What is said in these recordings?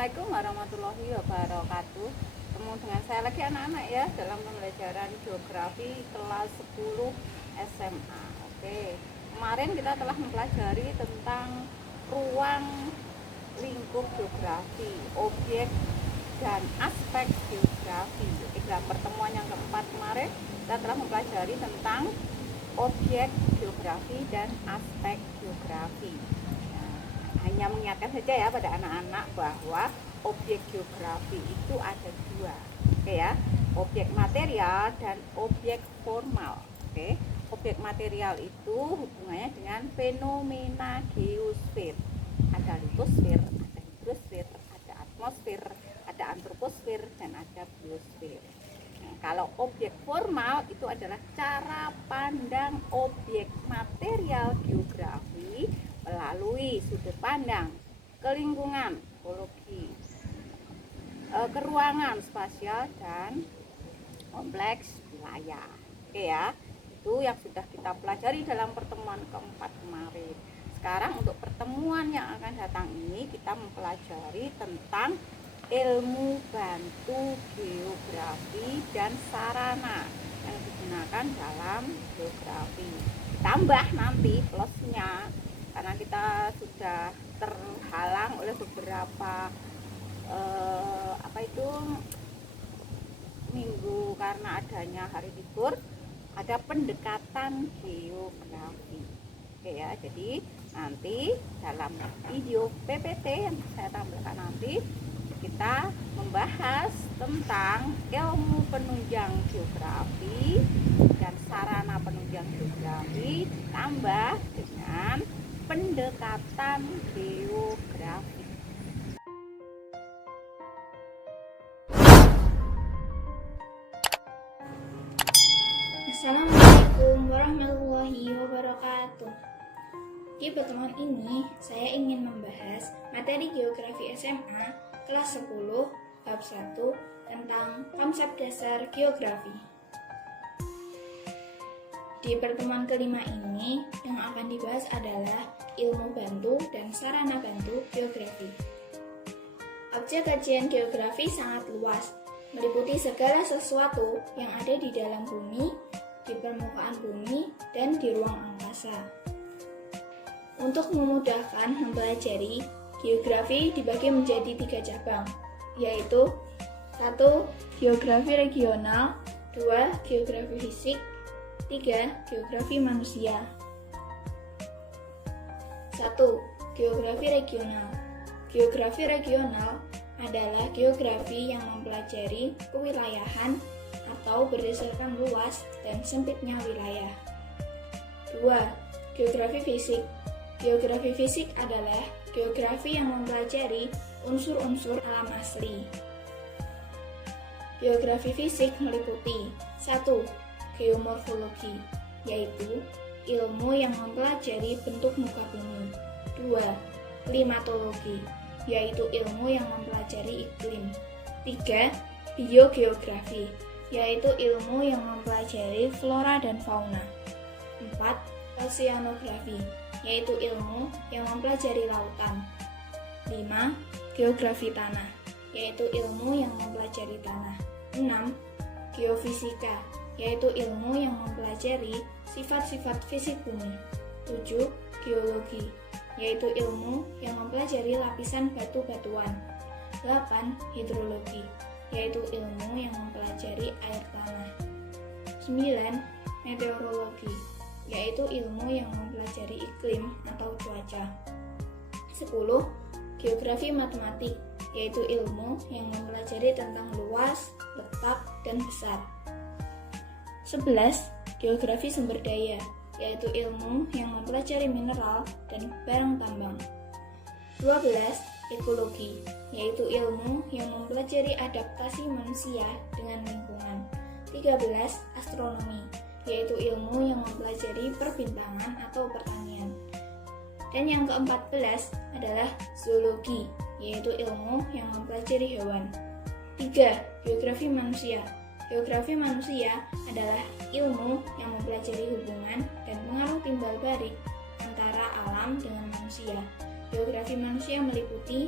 Assalamualaikum warahmatullahi wabarakatuh. Ketemu dengan saya lagi anak-anak ya dalam pembelajaran geografi kelas 10 SMA. Oke, kemarin kita telah mempelajari tentang ruang lingkup geografi, objek dan aspek geografi. Pada pertemuan yang keempat kemarin kita telah mempelajari tentang objek geografi dan aspek geografi. Hanya mengingatkan saja ya pada anak-anak bahwa objek geografi itu ada dua, oke ya, objek material dan objek formal. Oke, objek material itu hubungannya dengan fenomena geosfer. Ada litosfer, ada hidrosfer, ada atmosfer, ada antroposfer, dan ada biosfer. Nah, kalau objek formal itu adalah cara pandang objek material geografi melalui sudut pandang kelingkungan, ekologi, keruangan spasial dan kompleks wilayah. Oke ya, itu yang sudah kita pelajari dalam pertemuan keempat kemarin. Sekarang untuk pertemuan yang akan datang ini kita mempelajari tentang ilmu bantu geografi dan sarana yang digunakan dalam geografi. Tambah nanti plusnya, karena kita sudah terhalang oleh beberapa minggu karena adanya hari libur, ada pendekatan geografi. Oke ya, jadi nanti dalam video PPT yang saya tampilkan nanti kita membahas tentang ilmu penunjang geografi dan sarana penunjang geografi ditambah dengan pendekatan geografi. Assalamualaikum warahmatullahi wabarakatuh. Di pertemuan ini, saya ingin membahas materi geografi SMA kelas 10 bab 1 tentang konsep dasar geografi. Di pertemuan kelima ini, yang akan dibahas adalah ilmu bantu dan sarana bantu geografi. Objek kajian geografi sangat luas, meliputi segala sesuatu yang ada di dalam bumi, di permukaan bumi, dan di ruang angkasa. Untuk memudahkan mempelajari, geografi dibagi menjadi 3 cabang, yaitu 1. Geografi regional, 2. Geografi fisik, 3. Geografi manusia. 1. Geografi regional. Geografi regional adalah geografi yang mempelajari kewilayahan atau berdasarkan luas dan sempitnya wilayah. 2. Geografi fisik. Geografi fisik adalah geografi yang mempelajari unsur-unsur alam asli. Geografi fisik meliputi 1. Geomorfologi, yaitu ilmu yang mempelajari bentuk muka bumi. 2. Klimatologi, yaitu ilmu yang mempelajari iklim. 3. Biogeografi, yaitu ilmu yang mempelajari flora dan fauna. 4. Oceanografi, yaitu ilmu yang mempelajari lautan. 5. Geografi tanah, yaitu ilmu yang mempelajari tanah. 6. Geofisika, yaitu ilmu yang mempelajari sifat-sifat fisik bumi. 7. Geologi, yaitu ilmu yang mempelajari lapisan batu-batuan. 8. Hidrologi, yaitu ilmu yang mempelajari air tanah. 9. Meteorologi, yaitu ilmu yang mempelajari iklim atau cuaca. 10. Geografi matematik, yaitu ilmu yang mempelajari tentang luas, letak, dan besar. 11. Geografi sumber daya, yaitu ilmu yang mempelajari mineral dan barang tambang. 12. Ekologi, yaitu ilmu yang mempelajari adaptasi manusia dengan lingkungan. 13. Astronomi, yaitu ilmu yang mempelajari perbintangan atau pertanian. Dan yang ke-14 adalah zoologi, yaitu ilmu yang mempelajari hewan. 3. Geografi manusia. Geografi manusia adalah ilmu yang mempelajari hubungan dan pengaruh timbal balik antara alam dengan manusia. Geografi manusia meliputi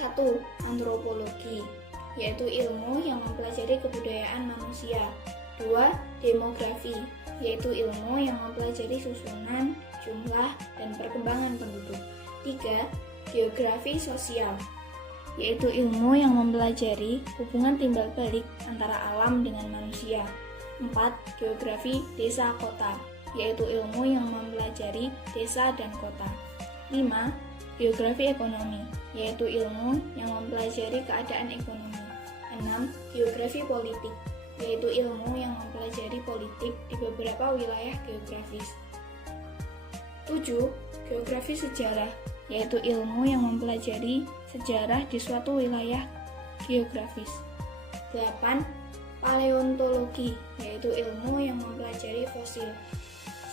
1. Antropologi, yaitu ilmu yang mempelajari kebudayaan manusia. 2. Demografi, yaitu ilmu yang mempelajari susunan, jumlah, dan perkembangan penduduk. 3. Geografi sosial, yaitu ilmu yang mempelajari hubungan timbal balik antara alam dengan manusia. 4. Geografi desa kota, yaitu ilmu yang mempelajari desa dan kota. 5. Geografi ekonomi, yaitu ilmu yang mempelajari keadaan ekonomi. 6. Geografi politik, yaitu ilmu yang mempelajari politik di beberapa wilayah geografis. 7. Geografi sejarah, yaitu ilmu yang mempelajari sejarah di suatu wilayah geografis. 8. Paleontologi, yaitu ilmu yang mempelajari fosil.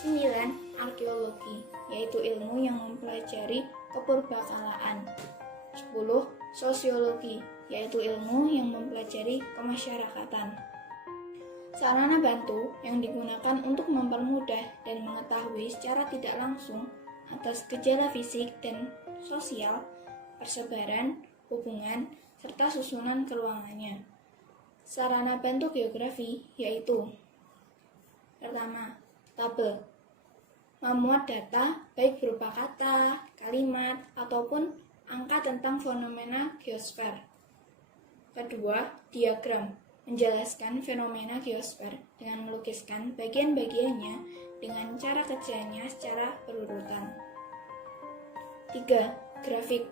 9. Arkeologi, yaitu ilmu yang mempelajari kepurbakalaan. 10. Sosiologi, yaitu ilmu yang mempelajari kemasyarakatan. Sarana bantu yang digunakan untuk mempermudah dan mengetahui secara tidak langsung atas gejala fisik dan sosial, persebaran, hubungan, serta susunan keruangannya. Sarana bantu geografi yaitu: pertama, tabel, memuat data baik berupa kata, kalimat, ataupun angka tentang fenomena geosfer. Kedua, diagram, menjelaskan fenomena geosfer dengan melukiskan bagian-bagiannya dengan cara kerjanya secara berurutan. 3. Grafik,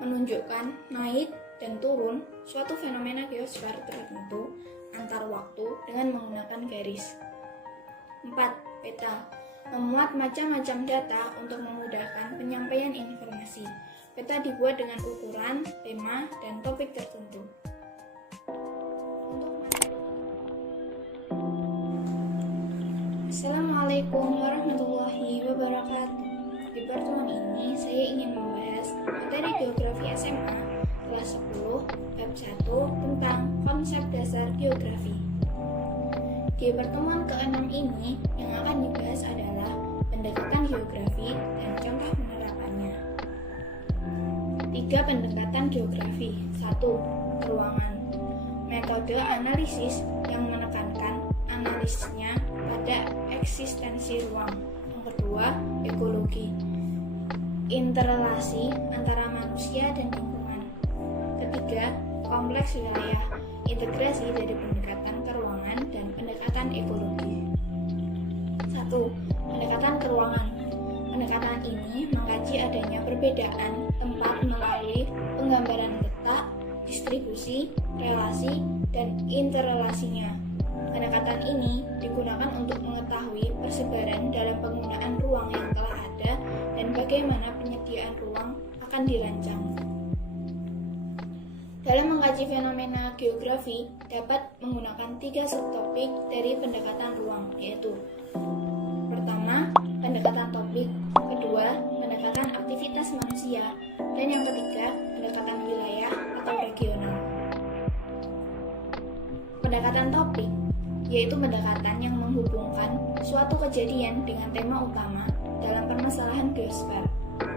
menunjukkan naik dan turun suatu fenomena geosfer tertentu antar waktu dengan menggunakan garis. 4. Peta, memuat macam-macam data untuk memudahkan penyampaian informasi. Peta dibuat dengan ukuran, tema, dan topik tertentu. Assalamualaikum warahmatullahi wabarakatuh. Di pertemuan ini saya ingin membahas materi geografi SMA kelas 10 bab 1 tentang konsep dasar geografi. Di pertemuan ke-6 ini yang akan dibahas adalah pendekatan geografi dan contoh penerapannya. 3 pendekatan geografi. 1. Ruangan, metode analisis yang menekankan analisisnya pada eksistensi ruang. Yang kedua, ekologi, interrelasi antara manusia dan lingkungan. Ketiga, kompleks wilayah, integrasi dari pendekatan keruangan dan pendekatan ekologi. 1. Pendekatan keruangan. Pendekatan ini mengkaji adanya perbedaan tempat melalui penggambaran letak, distribusi, relasi, dan interrelasinya. Pendekatan ini digunakan untuk mengetahui persebaran dalam penggunaan ruang yang telah ada dan bagaimana penyediaan ruang akan dirancang. Dalam mengkaji fenomena geografi, dapat menggunakan 3 subtopik dari pendekatan ruang, yaitu: pertama, pendekatan topik; kedua, pendekatan aktivitas manusia; dan yang ketiga, pendekatan wilayah atau regional. Pendekatan topik yaitu pendekatan yang menghubungkan suatu kejadian dengan tema utama dalam permasalahan geosfer.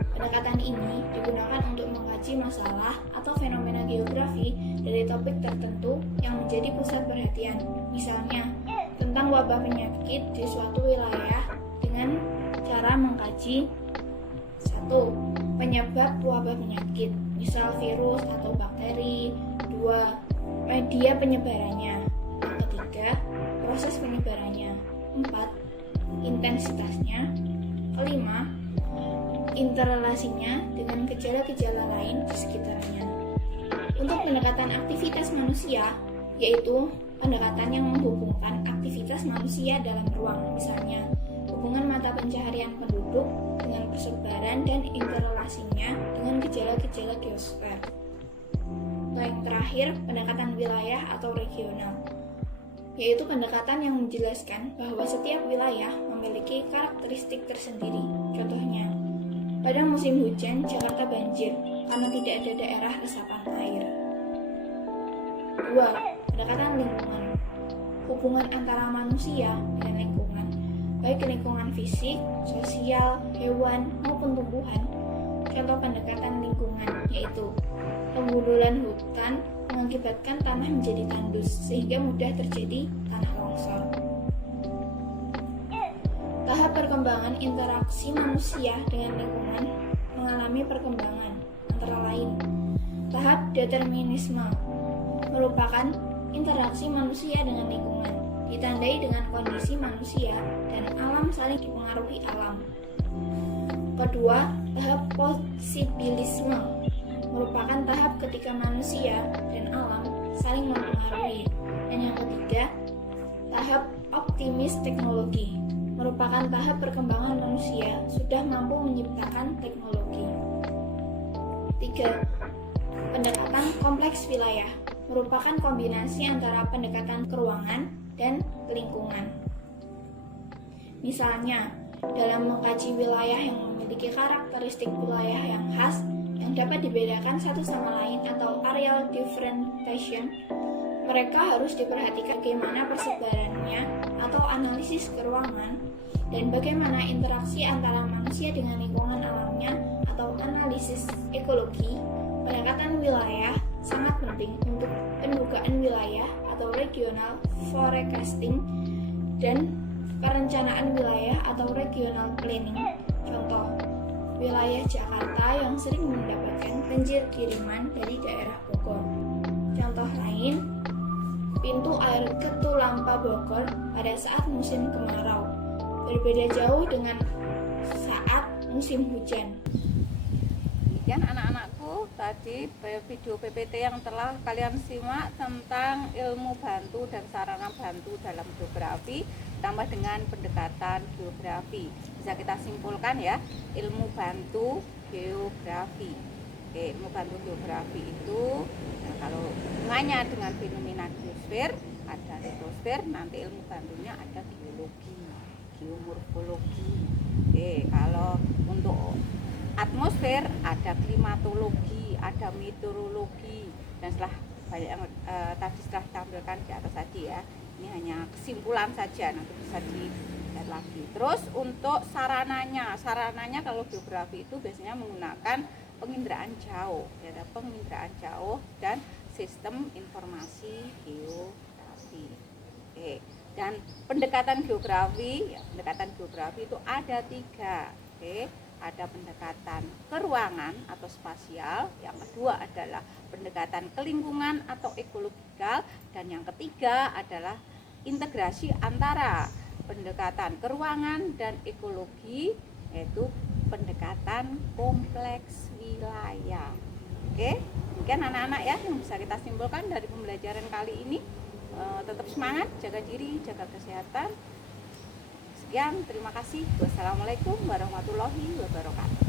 Pendekatan ini digunakan untuk mengkaji masalah atau fenomena geografi dari topik tertentu yang menjadi pusat perhatian, misalnya tentang wabah penyakit di suatu wilayah dengan cara mengkaji 1. Penyebab wabah penyakit, misal virus atau bakteri. 2. Media penyebarannya. Yang ketiga, proses penyebarannya. 4. Intensitasnya. 5. Interrelasinya dengan gejala-gejala lain di sekitarnya. Untuk pendekatan aktivitas manusia, yaitu pendekatan yang menghubungkan aktivitas manusia dalam ruang, misalnya hubungan mata pencaharian penduduk dengan persebaran dan interrelasinya dengan gejala-gejala geosfer. Yang terakhir, pendekatan wilayah atau regional, yaitu pendekatan yang menjelaskan bahwa setiap wilayah memiliki karakteristik tersendiri. Contohnya, pada musim hujan, Jakarta banjir karena tidak ada daerah resapan air. 2. Pendekatan lingkungan, hubungan antara manusia dengan lingkungan, baik lingkungan fisik, sosial, hewan, maupun tumbuhan. Contoh pendekatan lingkungan yaitu penggunaan Penggundulan hutan mengakibatkan tanah menjadi tandus sehingga mudah terjadi tanah longsor. Tahap perkembangan interaksi manusia dengan lingkungan mengalami perkembangan, antara lain tahap determinisme merupakan interaksi manusia dengan lingkungan, ditandai dengan kondisi manusia dan alam saling dipengaruhi alam. Kedua, tahap posibilisme merupakan tahap ketika manusia dan alam saling mempengaruhi. Dan yang ketiga, tahap optimis teknologi merupakan tahap perkembangan manusia sudah mampu menciptakan teknologi. 3. Pendekatan kompleks wilayah merupakan kombinasi antara pendekatan keruangan dan lingkungan. Misalnya, dalam mengkaji wilayah yang memiliki karakteristik wilayah yang khas yang dapat dibedakan satu sama lain atau areal differentiation, mereka harus diperhatikan bagaimana persebarannya atau analisis keruangan dan bagaimana interaksi antara manusia dengan lingkungan alamnya atau analisis ekologi. Pendekatan wilayah sangat penting untuk pendugaan wilayah atau regional forecasting dan perencanaan wilayah atau regional planning. Contoh, wilayah Jakarta yang sering mendapatkan banjir kiriman dari daerah Bogor. Contoh lain, pintu air Katulampa Bogor pada saat musim kemarau berbeda jauh dengan saat musim hujan. Demikian anak-anakku, tadi video PPT yang telah kalian simak tentang ilmu bantu dan sarana bantu dalam geografi tambah dengan pendekatan geografi. Bisa kita simpulkan ya, ilmu bantu geografi. Oke, ilmu bantu geografi itu kalau hubungannya dengan fenomena geosfer, ada litosfer, nanti ilmu bantunya ada geologi, geomorfologi. Oke, kalau untuk atmosfer ada klimatologi, ada meteorologi, dan setelah banyak yang tadi setelah ditampilkan di atas tadi ya, ini hanya kesimpulan saja, nanti bisa dilihat lagi. Terus untuk sarananya kalau geografi itu biasanya menggunakan penginderaan jauh, ya, penginderaan jauh dan sistem informasi geografi. Oke. Dan pendekatan geografi itu ada 3. Oke. Ada pendekatan keruangan atau spasial, yang kedua adalah pendekatan kelingkungan atau ekologikal, dan yang ketiga adalah integrasi antara pendekatan keruangan dan ekologi, yaitu pendekatan kompleks wilayah. Oke, mungkin anak-anak ya yang bisa kita simpulkan dari pembelajaran kali ini. Tetap semangat, jaga diri, jaga kesehatan. Sekian, terima kasih. Wassalamualaikum warahmatullahi wabarakatuh.